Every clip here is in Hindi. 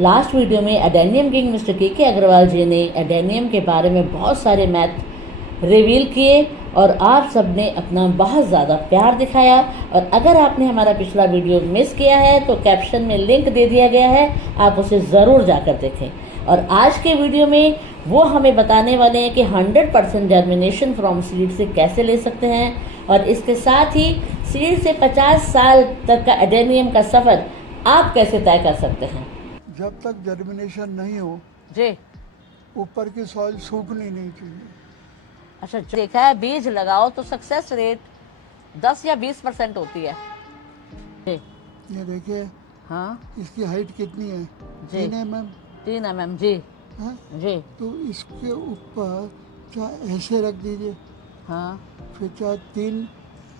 लास्ट वीडियो में एडेनियम किंग मिस्टर के अग्रवाल जी ने एडेनियम के बारे में बहुत सारे मैथ रिवील किए और आप सब ने अपना बहुत ज़्यादा प्यार दिखाया। और अगर आपने हमारा पिछला वीडियो मिस किया है तो कैप्शन में लिंक दे दिया गया है, आप उसे ज़रूर जाकर देखें। और आज के वीडियो में वो हमें बताने वाले हैं कि 100% जर्मिनेशन फ्रॉम सीड से कैसे ले सकते हैं, और इसके साथ ही सीड से 50 साल तक का एडेनियम का सफ़र आप कैसे तय कर सकते हैं। जब तक जर्मिनेशन नहीं हो जी ऊपर की सॉइल सूखनी नहीं चाहिए। अच्छा, देखा है बीज लगाओ तो सक्सेस रेट 10 या 20% होती है। जी ये देखिए, हाँ इसकी हाइट कितनी है? जी 3 mm 3 mm। जी है। जी तो इसके ऊपर चाहे ऐसे रख दीजिए, हाँ, फिर चाहे 3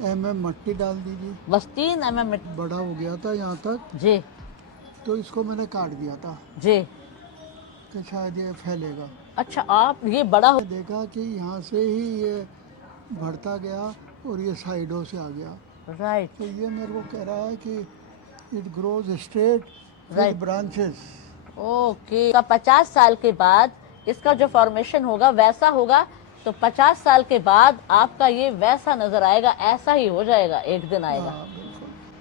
mm मट्टी डाल दीजिए। बस 3 mm। बड़ा हो गया था यहाँ तक, जी तो इसको मैंने काट दिया था जी कि शायद ये फैलेगा। अच्छा, आप ये बड़ा हो। देखा कि यहाँ से ही ये बढ़ता गया और ये साइडों से आ गया। राइट तो ये मेरे को कह रहा है कि it grows straight with right branches. Okay. का 50 साल के बाद इसका जो फॉर्मेशन होगा वैसा होगा, तो 50 साल के बाद आपका ये वैसा नजर आएगा, ऐसा ही हो जाएगा, एक दिन आएगा। बिल्कुल।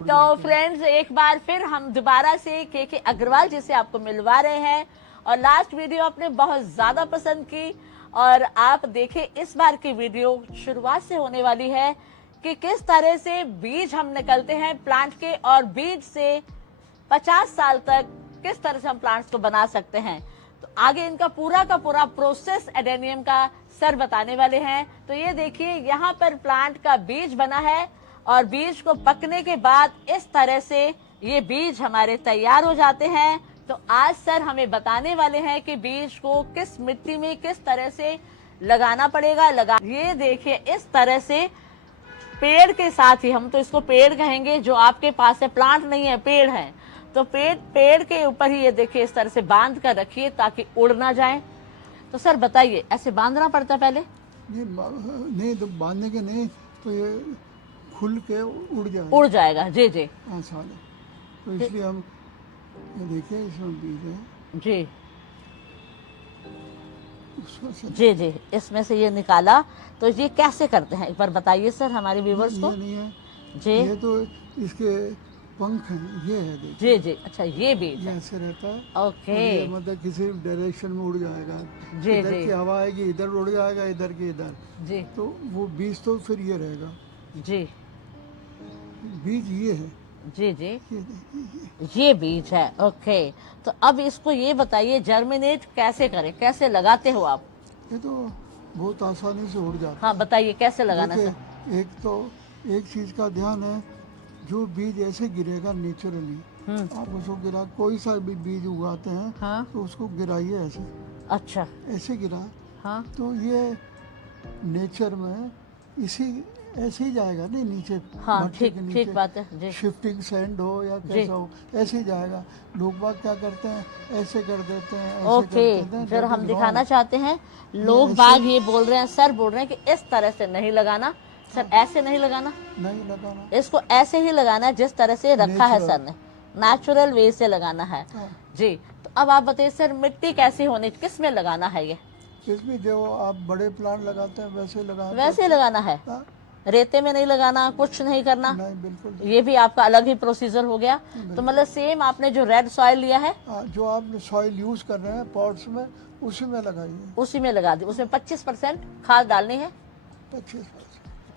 तो फ्रेंड्स, एक बार फिर हम दोबारा से के अग्रवाल जी से आपको मिलवा रहे हैं। और लास्ट वीडियो आपने बहुत ज़्यादा पसंद की, और आप देखें इस बार की वीडियो शुरुआत से होने वाली है कि किस तरह से बीज हम निकलते हैं प्लांट के, और बीज से 50 साल तक किस तरह से हम प्लांट्स को बना सकते हैं। तो आगे इनका पूरा का पूरा प्रोसेस एडेनियम का सर बताने वाले हैं। तो ये देखिए, यहाँ पर प्लांट का बीज बना है, और बीज को पकने के बाद इस तरह से ये बीज हमारे तैयार हो जाते हैं। तो आज सर हमें बताने वाले हैं कि बीज को किस मिट्टी में किस तरह से लगाना पड़ेगा। ये देखिए, इस तरह से पेड़ के साथ ही, हम तो इसको पेड़ कहेंगे, जो आपके पास है प्लांट नहीं है, पेड़ है, तो पेड़ के ऊपर ही ये देखिए इस तरह से बांध कर रखिए ताकि उड़ ना जाए। तो सर बताइए, ऐसे बांधना पड़ता है पहले? नहीं तो बांधने के नहीं, तो ये खुल के उड़ जाएगा। उड़ जाएगा। जी जी आसान है। तो इसलिए हम ये देखिए, इसमें बीज है, जी उसमें से जी जी इसमें से ये निकाला। तो ये कैसे करते हैं, एक बार बताइए सर हमारे व्यूवर्स को। ये नहीं है, जी ये तो इसके पंख हैं। ये है, देखिए जी जी अच्छा, ये बीज ये है। ऐसे रहता है। ओके। और ये मतलब किसी डायरेक्शन में उड़ जाएगा। जी इधर जी की हवा आएगी, इधर उड़ जाएगा, इधर की इधर। जी तो वो बीज तो फिर ये रहेगा। जी बीज ये है, जी जी ये देखिए। ये बीज है। ओके, तो अब इसको ये बताइए, जर्मिनेट कैसे करें, कैसे लगाते हो आप? ये तो बहुत आसानी से उड़ जाता हाँ है। बताइए कैसे लगाना है देखिए, सर। एक तो एक चीज़ का ध्यान है, जो बीज ऐसे गिरेगा नेचुरली, आप उसको गिरा, कोई सा भी बीज उगाते हैं हाँ तो उसको गिराइए ऐसे, अच्छा ऐसे गिरा, हाँ तो ये नेचर में इसी ऐसे ही जाएगा। नहीं, नीचे हाँ, मट्टी ठीक के ठीक नीचे बात है जी शिफ्टिंग सैंड हो या जी। कैसा हो, ऐसे ही जाएगा। लोग बाग क्या करते हैं, ऐसे कर देते हैं, ऐसे ओके, कर देते हैं। फिर दैट हम इज दिखाना रॉन्ग। चाहते हैं, ये लोग ऐसे बाग ये बोल रहे हैं, सर बोल रहे हैं कि इस तरह से नहीं लगाना। सर ऐसे नहीं लगाना, नहीं लगाना, इसको ऐसे ही लगाना है जिस तरह से रखा है नेचुरल। सर ने, नेचुरल वे से लगाना है। हाँ, जी, तो अब आप बताइए सर, मिट्टी कैसी होनी, किस में लगाना है ये? इसमें जो आप बड़े प्लांट लगाते हैं वैसे लगाएं। वैसे ही लगाना है, हाँ, रेते में नहीं लगाना, कुछ नहीं करना। नहीं बिल्कुल नहीं। ये भी आपका अलग ही प्रोसीजर हो गया। तो मतलब सेम आपने जो रेड सॉइल लिया है जो आप सॉइल यूज कर रहे हैं पॉट्स में, उसी में लगाइए। उसी में लगा दी। उसमें 25% खाद डालनी है, 25%।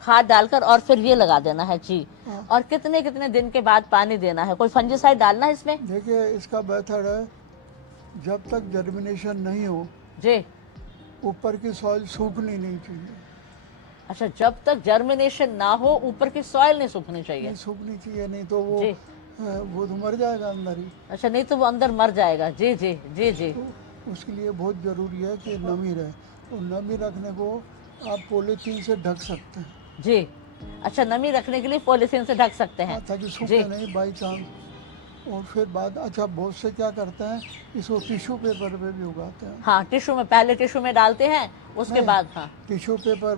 खाद डालकर और फिर ये लगा देना है जी। हाँ। और कितने कितने दिन के बाद पानी देना है, कोई फंजीसाइड डालना है इसमें? देखिए, इसका मेथड है, जब तक जर्मिनेशन नहीं हो जी ऊपर की सॉइल सूखनी नहीं चाहिए। अच्छा, जब तक जर्मिनेशन ना हो ऊपर की सॉइल नहीं सूखनी चाहिए। नहीं सूखनी चाहिए, नहीं तो वो जी वो तो मर जाएगा अंदर ही। अच्छा, नहीं तो वो अंदर मर जाएगा। जी जी जी जी तो उसके लिए बहुत ज़रूरी है कि नमी रहे, और नमी रखने को आप पॉलीथीन से ढक सकते हैं। जी अच्छा, नमी रखने के लिए पॉलीथीन से ढक सकते हैं। हाँ, ताकि जी सूखे नहीं बाई चांस। और फिर बाद, अच्छा बहुत से क्या करते हैं, इसको टिश्यू पेपर पे भी उगाते हैं। हाँ, टिश्यू में, पहले टिश्यू में डालते हैं, उसके नहीं, बाद हाँ टिश्यू पेपर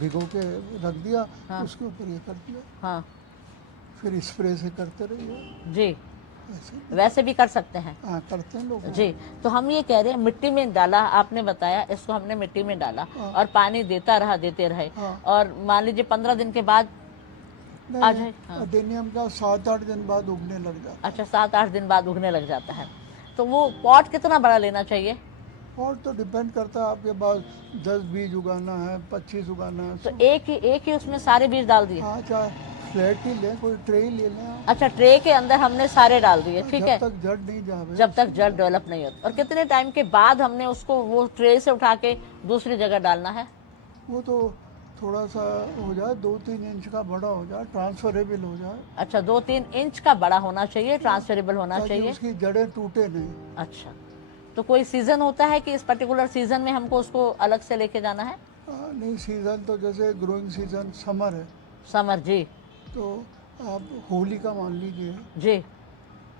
भिगो के रख दिया, हाँ उसके ऊपर ये कर दिया, हाँ फिर स्प्रे से करते रहिए। जी ऐसे वैसे भी कर सकते हैं। हाँ करते हैं लोग। जी, तो हम ये कह रहे हैं मिट्टी में डाला, आपने बताया इसको हमने मिट्टी में डाला हाँ। और पानी देते रहे हाँ। और मान लीजिए 15 दिन के बाद आ जाए। हाँ। अडेनियम का 7-8 दिन बाद उगने लग जाता अच्छा, 7-8 दिन बाद उगने लग जाता है। तो वो पॉट कितना बड़ा लेना चाहिए? है। और तो डिपेंड करता है आपके पास 10 बीज उगाना है, 25 उगाना है, तो 100। एक ही उसमें सारे बीज डाल दिए? हाँ चाहे फ्लैट ही ले, कोई ट्रे ही ले लें आप। अच्छा, ट्रे के अंदर हमने सारे डाल दिए, ठीक जब है, तक जड़ नहीं जावे। जब तक जड़ डेवलप नहीं होती। और कितने टाइम के बाद हमने उसको वो ट्रे से उठा के दूसरी जगह डालना है? वो तो थोड़ा सा हो जाए, 2-3 इंच का बड़ा हो जाए, ट्रांसफरेबल हो जाए, अच्छा, 2-3 इंच का बड़ा होना चाहिए, ट्रांसफरेबल होना ताकि चाहिए। उसकी जड़ें टूटे नहीं। अच्छा, तो कोई सीजन होता है कि इस पर्टिकुलर सीजन में हमको उसको अलग से लेके जाना है? नहीं, सीज़न तो जैसे ग्रोइंग सीज़न समर है, समर, जी तो आप होली का मान लीजिए, जी।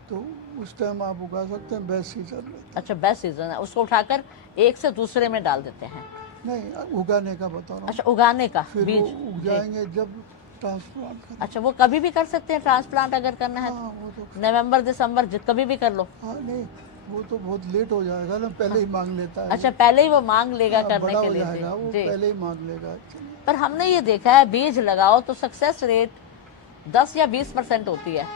तो उस टाइम आप उगा सकते हैं, बेस्ट सीज़न रहता अच्छा, बेस्ट सीजन है, उसको उठाकर एक से दूसरे में डाल देते हैं। है। नहीं, उगाने का बता रहा हूँ। अच्छा, उगाने का फिर बीज, वो उग जी। जाएंगे जब ट्रांसप्लांट करें। अच्छा, वो कभी भी कर सकते हैं ट्रांसप्लांट अगर करना है हाँ वो तो, तो? नवंबर दिसंबर कभी भी कर लो। हाँ नहीं, वो तो बहुत लेट हो जाएगा ना, पहले ही मांग लेता है। अच्छा, पहले ही वो मांग लेगा हाँ, करने बड़ा के हो लिए, जाएगा वो, जी। पहले ही मांग लेगा। चलिए, पर हमने ये देखा है बीज लगाओ तो सक्सेस रेट 10 या 20% होती है,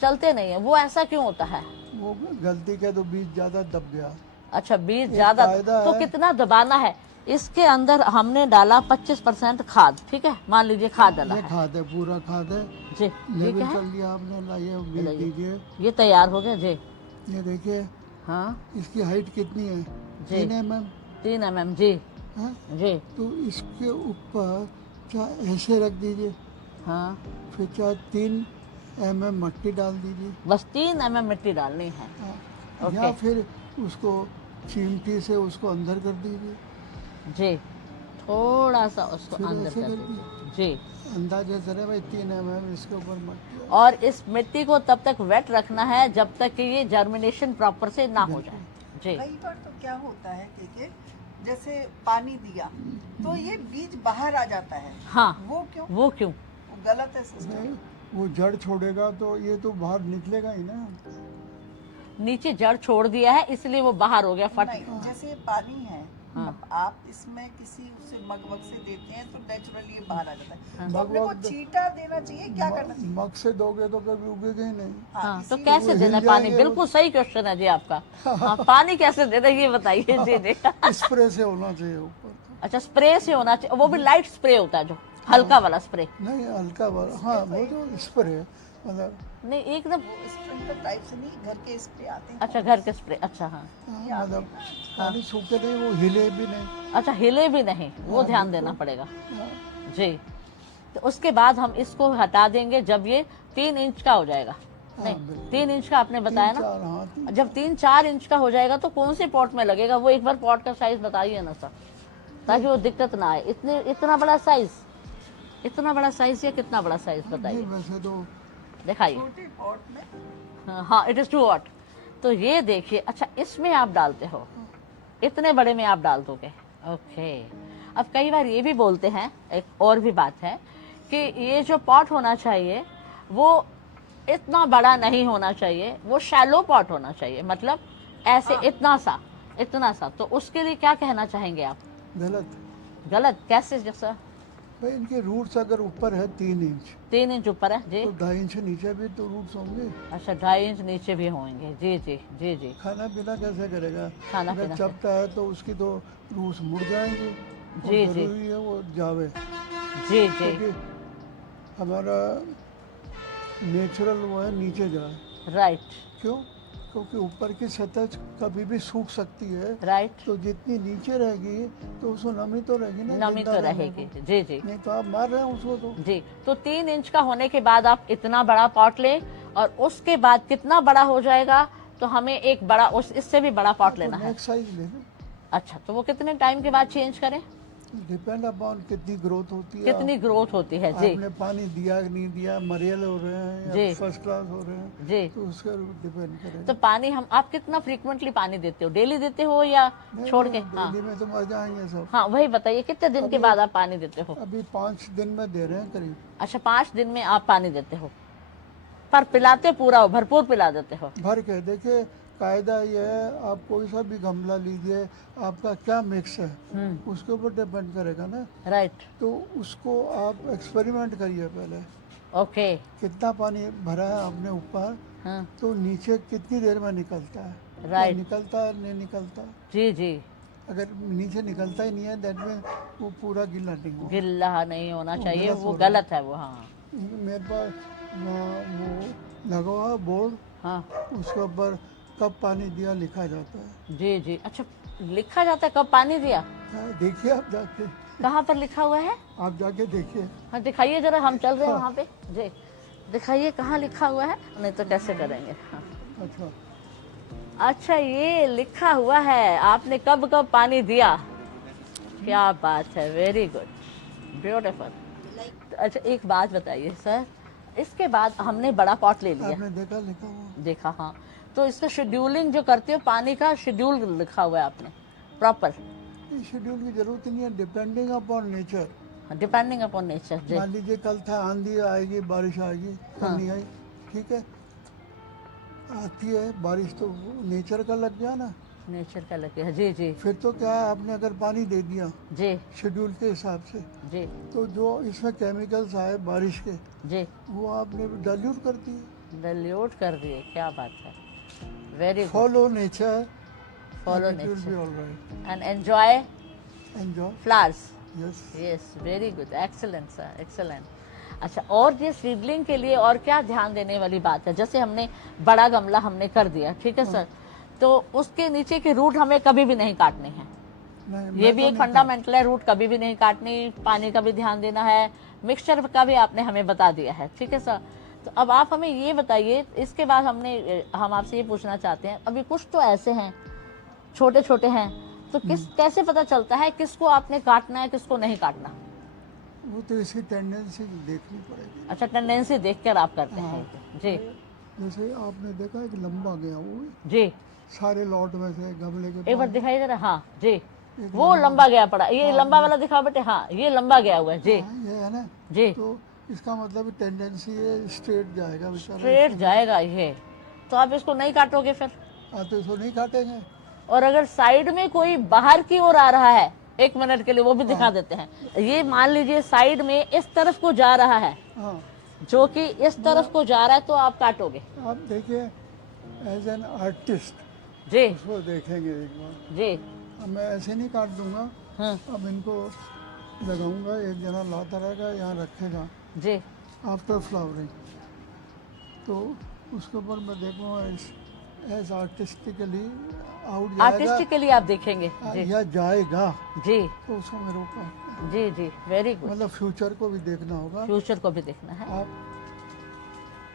चलते नहीं है, वो ऐसा क्यों होता है? वो गलती के तो बीज ज़्यादा दब गया। अच्छा, बीज एक ज्यादा, कायदा तो है। कितना दबाना है? इसके अंदर हमने डाला 25% खाद, ठीक है, मान लीजिए खाद डाला ये है, खाद है, पूरा खाद है। जी। ये क्या लेवल है? कर लिया आपने, लाइए बीज लाइए। दीजिए। ये तैयार हो गया, जी। ये देखिए हाँ इसकी हाइट कितनी है, जी। 3 mm 3 mm, जी है। जी। तो इसके ऊपर चाहे ऐसे रख दीजिए, हाँ, फिर चाहे 3 mm मट्टी डाल दीजिए। बस 3 mm मिट्टी डालनी है। हाँ, ओके। या फिर उसको चिमटी से उसको अंदर कर दीजिए, जी, थोड़ा सा उसको फिर अंदर ऐसे कर कर दीजिए, जी। अंदाजे से भाई 3 mm इसके ऊपर मट्टी है। और इस मिट्टी को तब तक वेट रखना है जब तक कि ये जर्मिनेशन प्रॉपर से ना हो जाए, जी। कई बार तो क्या होता है कि जैसे पानी दिया तो ये बीज बाहर आ जाता है, हाँ, वो क्यों? वो क्यों? वो गलत है सिस्टम। नहीं, वो जड़ छोड़ेगा तो ये तो बाहर निकलेगा ही ना। नीचे जड़ छोड़ दिया है इसलिए वो बाहर हो गया, फट। नहीं, जैसे ये पानी है, हाँ। अब आप इसमें किसी उससे मग से देते हैं तो नेचुरली ये बाहर आ जाता है। हाँ। तो अपने को मग-वग दे- छींटा देना चाहिए, क्या करना चाहिए? मग से दोगे तो कभी उगेगा ही नहीं। हाँ, तो इसीलिए कैसे वो देना हिल पानी? जाएंगे बिल्कुल सही क्वेश्चन है जी आपका। हाँ, पानी कैसे देना ये बताइए, जी जी। स्प्रे से होना चाहिए ऊपर तो। अच्छा, स्प्रे से होना चाहिए, वो भी लाइट स्प्रे होता है जो हल्का वाला स्प्रे? नहीं, हल्का वाला, हाँ वो जो स्प्रे है, मतलब नहीं, एकदम। स्प्रिंकलर टाइप से नहीं, घर के स्प्रे आते हैं। अच्छा, घर के स्प्रे, अच्छा हाँ। हाँ, मतलब पानी सूखे नहीं, वो हिले भी नहीं। अच्छा, हिले भी नहीं, वो हाँ, ध्यान बिल्कुल। देना पड़ेगा, हाँ, जी। तो उसके बाद हम इसको हटा देंगे जब ये 3 इंच का हो जाएगा। नहीं, बिल्कुल। 3 इंच का आपने बताया ना? 3-4, हाँ 3। जब 3-4 इंच का हो जाएगा तो कौन से पॉट में लगेगा? वो एक बार पॉट का साइज बताइए ना सर, ताकि वो दिक्कत ना आए। इतना बड़ा साइज, इतना बड़ा साइज या कितना बड़ा साइज नहीं, बताइए, वैसे तो दिखाइए। छोटे पॉट में हाँ, इट इज टू हॉट। तो ये देखिए, अच्छा इसमें आप डालते हो, इतने बड़े में आप डाल दोगे, ओके। अब कई बार ये भी बोलते हैं, एक और भी बात है कि ये जो पॉट होना चाहिए वो इतना बड़ा नहीं होना चाहिए, वो शैलो पॉट होना चाहिए, मतलब ऐसे इतना सा। तो उसके लिए क्या कहना चाहेंगे आप? गलत। गलत कैसे? जैसा भाई इनके रूट्स अगर ऊपर है 3 इंच, 3 इंच ऊपर है, जी। तो 2.5 इंच नीचे भी तो रूट्स होंगे। अच्छा, 2.5 इंच नीचे भी होंगे, जी जी जी जी। खाना पीना कैसे करेगा? खाना अगर पीना चपटा है तो उसकी तो रूट्स मुड़ जाएंगे। वो जी, जी। जरूरी है वो जावे, जी जी, क्योंकि हमारा नेचुरल वो है नीचे जाए। राइट क्यों? क्योंकि ऊपर की सतह कभी भी सूख सकती है, राइट। तो जितनी नीचे रहेगी तो उसको नमी तो रहेगी ना, नमी जिंदा तो रहने रहेगी, को। जी जी नहीं तो आप मार रहे हैं उसको तो। जी। तो 3 इंच का होने के बाद आप इतना बड़ा पॉट लें, और उसके बाद कितना बड़ा हो जाएगा तो हमें एक बड़ा, इससे भी बड़ा पॉट लेना है। नेक्स्ट साइज लेना। अच्छा, तो वो कितने टाइम के बाद चेंज करें? डिपेंड अपॉन कितनी ग्रोथ होती है। कितनी ग्रोथ होती है, जी आपने पानी दिया कि नहीं दिया, मरियल हो रहे हैं जी। या फर्स्ट क्लास हो रहे हैं, जी। तो उसका डिपेंड करेगा। तो पानी आप कितना फ्रीक्वेंटली पानी देते हो? डेली देते हो या नहीं, छोड़ के? नहीं, हाँ दिल्ली में तो मर जाएंगे सब। हाँ, वही बताइए कितने दिन के अभी- बाद आप पानी देते हो? अभी 5 दिन में दे रहे हैं करीब। अच्छा, 5 दिन में आप पानी देते हो? पर पिलाते पूरा हो, भरपूर पिला देते हो। भर के देखिए, कायदा ये है, आप कोई सा भी गमला लीजिए, आपका क्या मिक्स है उसके ऊपर डिपेंड करेगा ना। राइट, तो उसको आप एक्सपेरिमेंट करिए पहले, ओके। कितना पानी भरा है आपने ऊपर, हाँ, तो नीचे कितनी देर में निकलता है, या राइट। निकलता है नहीं निकलता। जी जी, अगर नीचे निकलता ही नहीं है, दैट मीन वो पूरा गीला नहीं होगा। गिल्ला नहीं होना चाहिए, गलत वो हो रहा है। गलत है वो। हाँ मेरे पास वो लगा हुआ है बोर्ड, हाँ, उसके ऊपर कब पानी दिया लिखा जाता है। जी जी। अच्छा, लिखा जाता है कब पानी दिया? देखिए आप जाके, कहाँ पर लिखा हुआ है? आप जाके देखिए। हाँ दिखाइए जरा, हम चल रहे हैं वहाँ पे। जी, दिखाइए कहाँ लिखा हुआ है, नहीं तो कैसे करेंगे। हाँ, अच्छा, अच्छा ये लिखा हुआ है आपने कब कब पानी दिया। क्या बात है, वेरी गुड, ब्यूटीफुल। अच्छा एक बात बताइए सर, इसके बाद हमने बड़ा पॉट ले लिया, आपने देखा लिखा हुआ? देखा हाँ, तो इसका शेड्यूलिंग जो करते हो, पानी का शेड्यूल लिखा हुआ है आपने प्रॉपर? इस शेड्यूल की जरूरत नहीं है, depending upon nature. Depending upon nature. जी, मान लीजिए कल था आंधी आएगी, बारिश आएगी, कल नहीं आई, ठीक है, आती है बारिश तो नेचर का लग गया ना। नेचर का लगे है। जी जी फिर तो क्या है, आपने अगर पानी दे दिया जी शेड्यूल के हिसाब से, जी तो जो इसमें केमिकल्स आए बारिश के, जी, वो आपने डाइल्यूट कर दिए। डाइल्यूट कर दिए, क्या बात है, very good. Follow nature, follow it will be nature all right. And enjoy enjoy, flowers. Yes. Yes, very good, excellent sir, excellent. अच्छा, और ये सीडलिंग के लिए और क्या ध्यान देने वाली बात है? जैसे हमने बड़ा गमला हमने कर दिया, ठीक है सर, तो उसके नीचे के रूट हमें कभी भी नहीं काटने हैं। नहीं, ये मैं भी तो एक नहीं फंडामेंटल है, रूट कभी भी नहीं काटनी, पानी का भी ध्यान देना है, मिक्सचर का भी आपने हमें बता दिया है, ठीक है सर। तो अब आप हमें ये बताइए, इसके बाद हम आपसे ये पूछना चाहते हैं, अभी कुछ तो ऐसे हैं छोटे छोटे हैं, तो कैसे पता चलता है किसको आपने काटना है किसको नहीं काटना? वो तो इसकी टेंडेंसी देखनी पड़ेगी। अच्छा, टेंडेंसी देखकर आप करते हैं। जी जैसे आपने देखा एक लंबा गया वो जी, सारे लॉट में से गमले के एक बार पास, दिखाइए जरा। हाँ जी, वो लंबा गया पड़ा, ये लंबा वाला दिखाओ बेटे। हाँ, ये लंबा गया हुआ है। जी हाँ, ये है ना। जी, तो इसका मतलब टेंडेंसी है स्ट्रेट जाएगा बेचारा। स्ट्रेट जाएगा ये, तो आप इसको नहीं काटोगे फिर? तो इसको नहीं काटेंगे। और अगर साइड में कोई बाहर की ओर आ रहा है, एक मिनट के लिए वो भी दिखा देते हैं। ये मान लीजिए साइड में इस तरफ को जा रहा है, हाँ, जो कि इस तरफ को जा रहा है, तो आप काटोगे? आप देखिए एज एन आर्टिस्ट जी उसको देखेंगे एक बार। जी, अब मैं ऐसे नहीं काट दूंगा, हाँ अब इनको लगाऊंगा, एक जना लाता रहेगा यहाँ रखेगा जी, आफ्टर फ्लावरिंग, तो उसके ऊपर मैं देखूंगा एज आर्टिस्टिकली आउट जाएगा आर्टिस्टिकली आप देखेंगे। जी या जाएगा, जी तो उसको मेरे ऊपर, जी जी, वेरी गुड। मतलब फ्यूचर को भी देखना होगा। फ्यूचर को भी देखना है। आप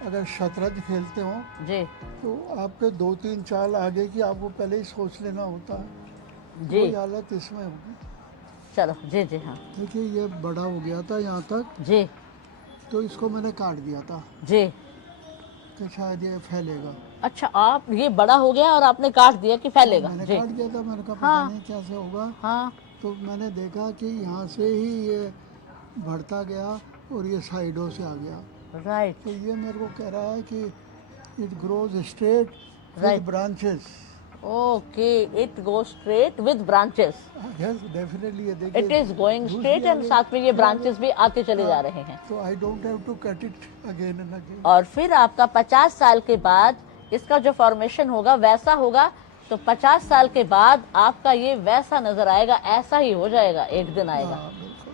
अगर शतरंज खेलते हो जी तो आपके 2-3 चाल आगे की आपको पहले ही सोच लेना होता है। जी, वही हालत इसमें होगी। चलो जी जी, हाँ देखिए ये बड़ा हो गया था यहाँ तक, जी तो इसको मैंने काट दिया था जी। कि शायद ये फैलेगा। अच्छा, आप ये बड़ा हो गया और आपने काट दिया कि फैलेगा? मैंने जी काट दिया था, मैंने कहा हाँ। पता नहीं कैसे होगा। हाँ, तो मैंने देखा कि यहाँ से ही ये बढ़ता गया और ये साइडों से आ गया। राइट तो ये मेरे को कह रहा है कि it grows straight Right. With branches. Okay, it go straight with branches, yes definitely, ये देखिए इट इज गोइंग दूसरी स्ट्रेट एंड आगे- साथ में ये ब्रांचेस भी आते चले जा रहे हैं। तो I don't have to cut it again and again. और फिर आपका 50 साल के बाद इसका जो फॉर्मेशन होगा वैसा होगा, तो 50 साल के बाद आपका ये वैसा नजर आएगा, ऐसा ही हो जाएगा, एक दिन आएगा। हाँ बिल्कुल।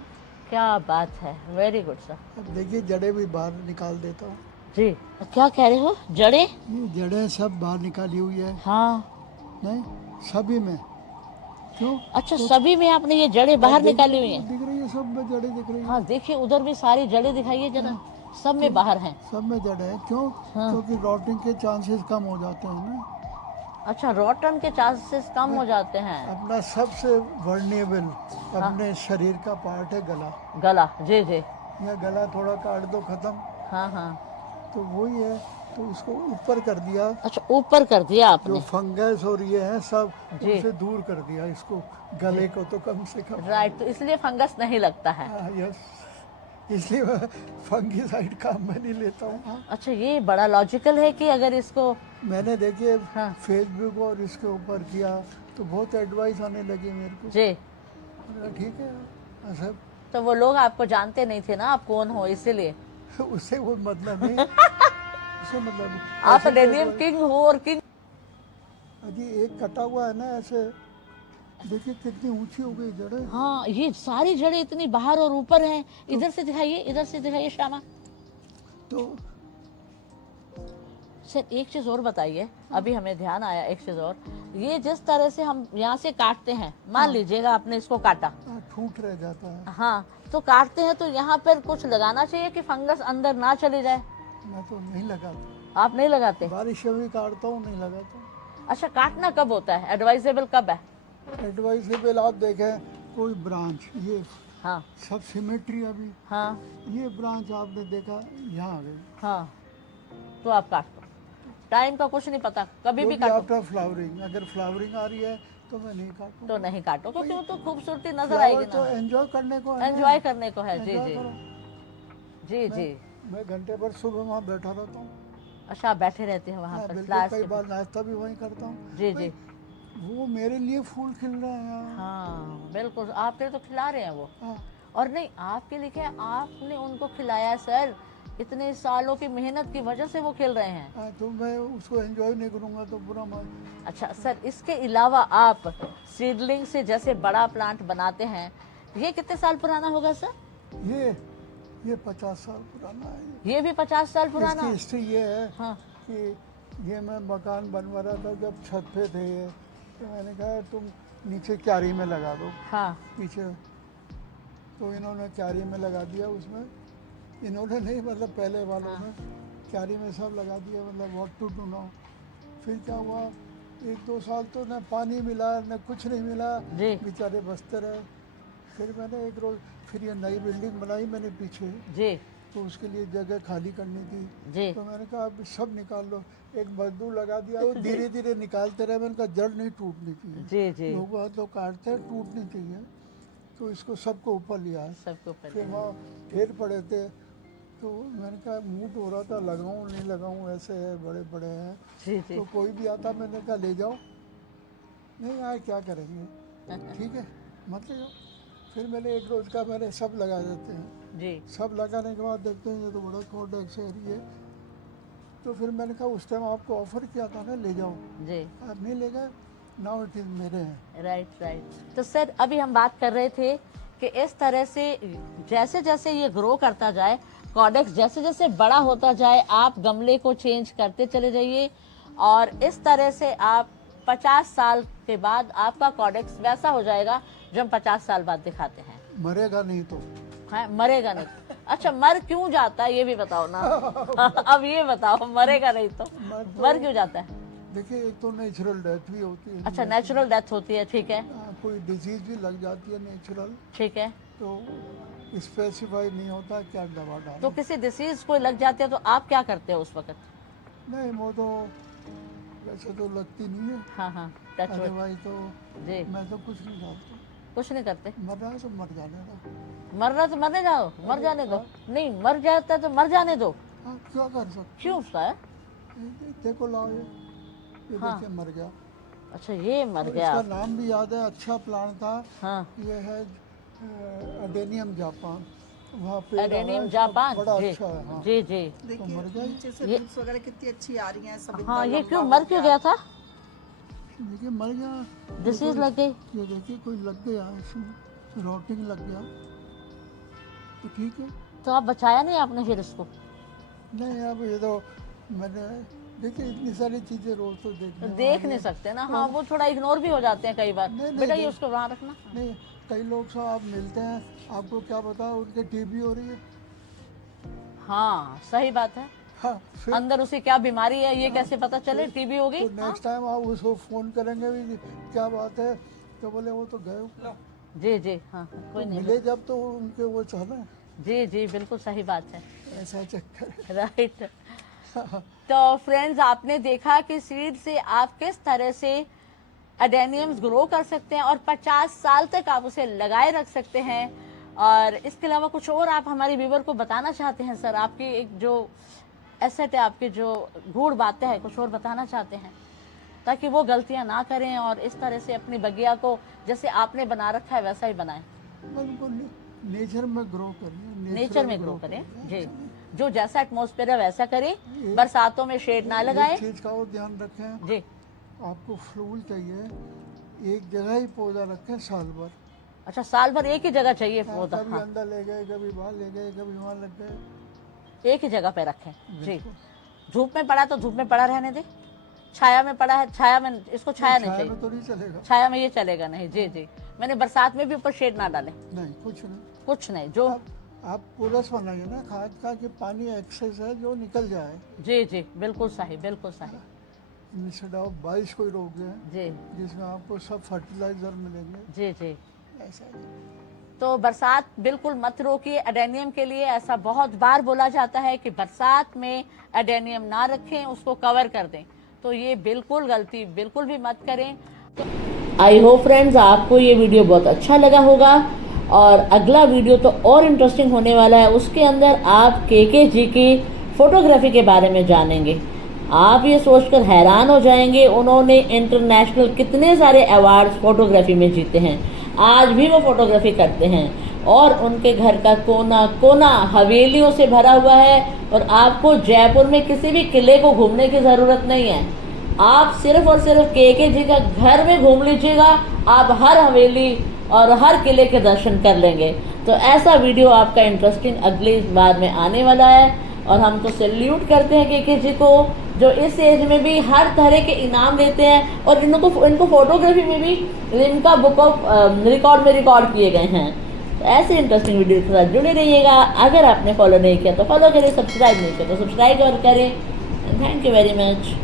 क्या बात है, वेरी गुड सर। अब देखिए जड़ें भी बाहर निकाल देता हूँ। जी, क्या कह रहे हो? जड़े? ये जड़ें सब बाहर निकाली हुई है। हाँ, नहीं, सभी में। क्यों? अच्छा सभी में आपने ये जड़ें बाहर देखिए, निकाली हुई हैं? दिख रही है, सब में जड़ें दिख रही है। हाँ देखिए, उधर भी सारी जड़ें दिखाइए जरा, सब में बाहर हैं। सब में जड़ें हैं। क्यों? हाँ। क्योंकि रॉटिंग के चांसेस कम हो जाते हैं ना। अच्छा, रॉटन के चांसेस कम हो जाते हैं। अपना सबसे वर्निएबल अपने शरीर का पार्ट है गला। गला, जी जी, या गला थोड़ा काट दो खत्म, हाँ हाँ। तो वही है। तो उसको ऊपर कर दिया, अच्छा, ऊपर कर दिया जो आपने? फंगस और ये है सब जी। उसे दूर कर दिया, इसको गले को तो कम से कम। राइट, तो इसलिए फंगस नहीं लगता है। यस। इसलिए मैं फंगीसाइड काम में नहीं लेता हूँ। अच्छा, ये बड़ा लॉजिकल है कि अगर इसको मैंने देखिए हाँ। फेसबुक और इसके ऊपर किया तो बहुत एडवाइस आने लगी मेरे को। जी, मैंने कहा, ठीक है ऐसा तो वो लोग आपको जानते नहीं थे ना आप कौन हो, इसीलिए उससे वो मतलब नहीं, उससे मतलब नहीं। आप ऐसे तो डेनियम किंग हो और किंग। अजी एक कटा हुआ है ना ऐसे, देखिए कितनी ऊंची हो गई जड़ें। हाँ, ये सारी जड़ें इतनी बाहर और ऊपर हैं। इधर से दिखाइए, इधर से दिखाइए श्यामा। तो सर एक चीज और बताइए, अभी हमें ध्यान आया एक चीज और, ये जिस तरह से हम यहाँ से काटते हैं, मान लीजिएगा आपने इसको काटा, ठूठ रह जाता है। हाँ, तो काटते हैं तो यहाँ पर कुछ लगाना चाहिए कि फंगस अंदर ना चली जाए। मैं तो नहीं लगाता, आप नहीं लगाते? बारिश में भी काटता हूँ, नहीं लगाता। अच्छा, काटना कब होता है, एडवाइजेबल कब है? एडवाइजेबल आप देखें कोई ब्रांच, ये हाँ सब सिमेट्री अभी, हाँ ये ब्रांच आपने देखा यहाँ आ गई, हाँ, तो आप काट दो। टाइम का कुछ नहीं पता, कभी भी काटो आफ्टर फ्लावरिंग, अगर फ्लावरिंग आ रही है तो मैं नहीं काटूँ। तो नहीं काटो, क्योंकि वो तो खूबसूरती नजर फ्लावर आएगी तो ना। एंजॉय करने को है ना। एंजॉय करने को है, जी Enjoy जी करो। जी जी। मैं घंटे भर सुबह वहाँ बैठा रहता हूँ। अच्छा, आप बैठे रहते हैं वहाँ मैं पर बिल्कुल फ्लावर्स कई के बार पास? नाश्ता भी वहीं करता हूँ। जी भाई, जी, वो मेरे लिए फूल खिल रहे हैं यहाँ। हाँ बिल्कुल, आपके तो खिला रहे हैं वो। हाँ, और नहीं, आपके लिखे आपने उनको खिलाया सर, इतने सालों की मेहनत की वजह से वो खिल रहे हैं। हाँ, तो मैं उसको एंजॉय नहीं करूँगा तो बुरा मान। अच्छा सर, इसके अलावा आप सीडलिंग से जैसे बड़ा प्लांट बनाते हैं, ये कितने साल पुराना होगा सर? ये 50 साल पुराना है। ये भी 50 साल पुराना? इसकी हिस्ट्री ये है हाँ कि ये मैं मकान बनवा रहा था, जब छत पे थे ये, तो मैंने कहा तुम नीचे क्यारी में लगा दो हाँ पीछे, तो इन्होंने क्यारी में लगा दिया। उसमें इन्होंने नहीं, मतलब पहले वालों ने क्यारी में सब लगा दिया, मतलब व्हाट टू डू नाउ। फिर क्या हुआ, 1-2 साल तो न पानी मिला न कुछ नहीं मिला, जी बेचारे बसते रहे। फिर मैंने एक रोज, फिर ये नई बिल्डिंग बनाई मैंने पीछे, जी तो उसके लिए जगह खाली करनी थी, जी तो मैंने कहा अब सब निकाल लो। एक मजदूर लगा दिया, वो धीरे धीरे निकालते रहे। मैंने कहा जड़ नहीं टूटनी चाहिए, जी जी, लोग बहुत लोग काटते हैं, टूटनी चाहिए, तो इसको सबको ऊपर लिया है। सबको पता फिर वहाँ ढेर पड़े थे, तो मैंने कहा मूड हो रहा था लगाऊं नहीं लगाऊं, ऐसे है बड़े बड़े हैं। जी जी तो कोई भी आता मैंने कहा ले जाओ, नहीं आए क्या करेंगे, ठीक है मत ले जाओ। फिर मैंने एक रोज़ का मैंने सब लगा देते हैं। जी सब लगाने के बाद देखते हैं ये तो बड़ा कॉर्डेक्स एरिया है, तो फिर मैंने कहा उस टाइम आपको ऑफर किया था ना ले जाओ, जी, आप नहीं ले गए, नाउ इट इज़ मेरे हैं। Right right. तो सर अभी हम बात कर रहे थे कि इस तरह से जैसे जैसे ये ग्रो करता जाए, कॉर्डेक्स जैसे जैसे बड़ा होता जाए, आप गमले को चेंज करते चले जाइए, और इस तरह से आप 50 साल के बाद आपका कॉर्डेक्स वैसा हो जाएगा जो हम 50 साल बाद दिखाते हैं। मरेगा नहीं तो। है, मरेगा नहीं। अच्छा, मर क्यों जाता है ये भी बताओ ना। अब ये बताओ, मरेगा नहीं तो मर क्यों जाता है? देखिए एक तो नेचुरल डेथ भी होती है। अच्छा, नेचुरल डेथ होती है, ठीक है कोई डिजीज भी लग जाती है नेचुरल, ठीक है। तो स्पेसिफाई नहीं होता क्या दवा डालो। तो किसी डिसीज कोई लग जाती है तो आप क्या करते हो उस वक्त? नहीं वो तो वैसे तो लगती नहीं है, हाँ हाँ, टच वुड। अदरवाइज तो जी, मैं तो कुछ नहीं डालता। कुछ नहीं करते। मर रहा है तो मर जाने दो। मरना तो मरने जाओ, मर जाने दो। नहीं, मर जाता है तो मर जाने दो। हाँ क्या कर सकते, क्यों सर? देखो लाओ ये हाँ। देखिए मर गया। अच्छा, ये मर और गया। इसका नाम भी याद है, अच्छा प्लांट था। हाँ, ये है अडेनियम जापान, वहाँ पे एडेनियम जापान। बड़ा जी अच्छा है। हाँ जी जी। देखिए मर गया। नीचे से ये- roots वगैरह कितनी अच्छी आ रही हैं, सब हाँ, इतना ये लंबा क्यों हो मर क्यों गया था? देखिए मर गया। डिसीज लग गई। ये देखिए कोई लग गया इसमें, रोटिंग लग गया, तो ठीक है। तो आप बचाया नहीं आपने फिर इसको? नहीं अब ये तो मैंने, देखिए इतनी सारी चीज़ें रोज तो देखने देख नहीं सकते ना, हाँ वो थोड़ा इग्नोर भी हो जाते हैं कई बार। नहीं, बेटा ये नहीं। उसको वहाँ रखना। नहीं, कई लोग से आप मिलते हैं, आपको क्या पता उनके टीबी हो रही है। हाँ सही बात है, हाँ फिर अंदर उसे क्या बीमारी है ये कैसे पता चले, टीबी हो गई। तो नेक्स्ट टाइम आप उसको फ़ोन करेंगे भी क्या बात है, तो बोले वो तो गए ऊपर। जी जी, हाँ कोई नहीं। मिले जब तो उनके वो चले, जी जी, बिल्कुल सही बात है, ऐसा चक्कर है। राइट। तो फ्रेंड्स, आपने देखा कि सीड से आप किस तरह से एडेनियम्स ग्रो कर सकते हैं और 50 साल तक आप उसे लगाए रख सकते हैं। और इसके अलावा कुछ और आप हमारे व्यूवर को बताना चाहते हैं सर? आपकी एक जो एसेट है, आपकी जो गूढ़ बातें हैं, कुछ और बताना चाहते हैं ताकि वो गलतियां ना करें और इस तरह से अपनी बगिया को जैसे आपने बना रखा है वैसा ही बनाएं, बिल्कुल नेचर में ग्रो करें, नेचर में ग्रो करें जी, जो जैसा एटमॉस्फेयर है वैसा करें, बरसातों में शेड ना लगाएं एक चीज का और ध्यान रखें, जी। आपको फूल चाहिए एक जगह ही पौधा रखें साल भर। अच्छा, साल भर एक ही जगह चाहिए हाँ, पौधा? कभी हाँ, अंदर ले गए, कभी बाहर ले गए, कभी वहाँ लग गए, एक ही जगह पे रखें जी। धूप में पड़ा तो धूप में पड़ा रहने दे, छाया में पड़ा है छाया में, इसको छाया नहीं छाया चाहिए, में तो नहीं चलेगा, छाया में ये चलेगा नहीं जी जी। मैंने बरसात में भी ऊपर शेड ना डाले, नहीं कुछ नहीं। कुछ नहीं, जो आप पूरस बनाइए ना खाद का कि पानी एक्सेस है जो निकल जाए, जी जी बिल्कुल सही, बिल्कुल सही इंस्टेड ऑफ बारिश को रोक दें जी जिसमें आपको सब फर्टिलाइजर मिलेंगे, जी जी। ऐसा है। तो बरसात बिल्कुल मत रोकिए एडेनियम के लिए। ऐसा बहुत बार बोला जाता है कि बरसात में एडेनियम ना रखें, उसको कवर कर दें, तो ये बिल्कुल गलती बिल्कुल भी मत करें। आई होप फ्रेंड्स आपको ये वीडियो बहुत अच्छा लगा होगा और अगला वीडियो तो और इंटरेस्टिंग होने वाला है। उसके अंदर आप केके जी की फोटोग्राफी के बारे में जानेंगे। आप ये सोचकर हैरान हो जाएंगे उन्होंने इंटरनेशनल कितने सारे अवार्ड्स फोटोग्राफी में जीते हैं। आज भी वो फोटोग्राफी करते हैं और उनके घर का कोना कोना हवेलियों से भरा हुआ है और आपको जयपुर में किसी भी किले को घूमने की ज़रूरत नहीं है। आप सिर्फ और सिर्फ केके जी का घर में घूम लीजिएगा, आप हर हवेली और हर किले के दर्शन कर लेंगे। तो ऐसा वीडियो आपका इंटरेस्टिंग अगली बार में आने वाला है और हम तो सैल्यूट करते हैं केके जी को जो इस एज में भी हर तरह के इनाम देते हैं और इनको फोटोग्राफी में भी इनका बुक ऑफ रिकॉर्ड में रिकॉर्ड किए गए हैं। तो ऐसे इंटरेस्टिंग वीडियो के साथ जुड़े रहिएगा। अगर आपने फॉलो नहीं किया तो फॉलो करें, सब्सक्राइब नहीं किया तो सब्सक्राइब और करें। Thank you very much.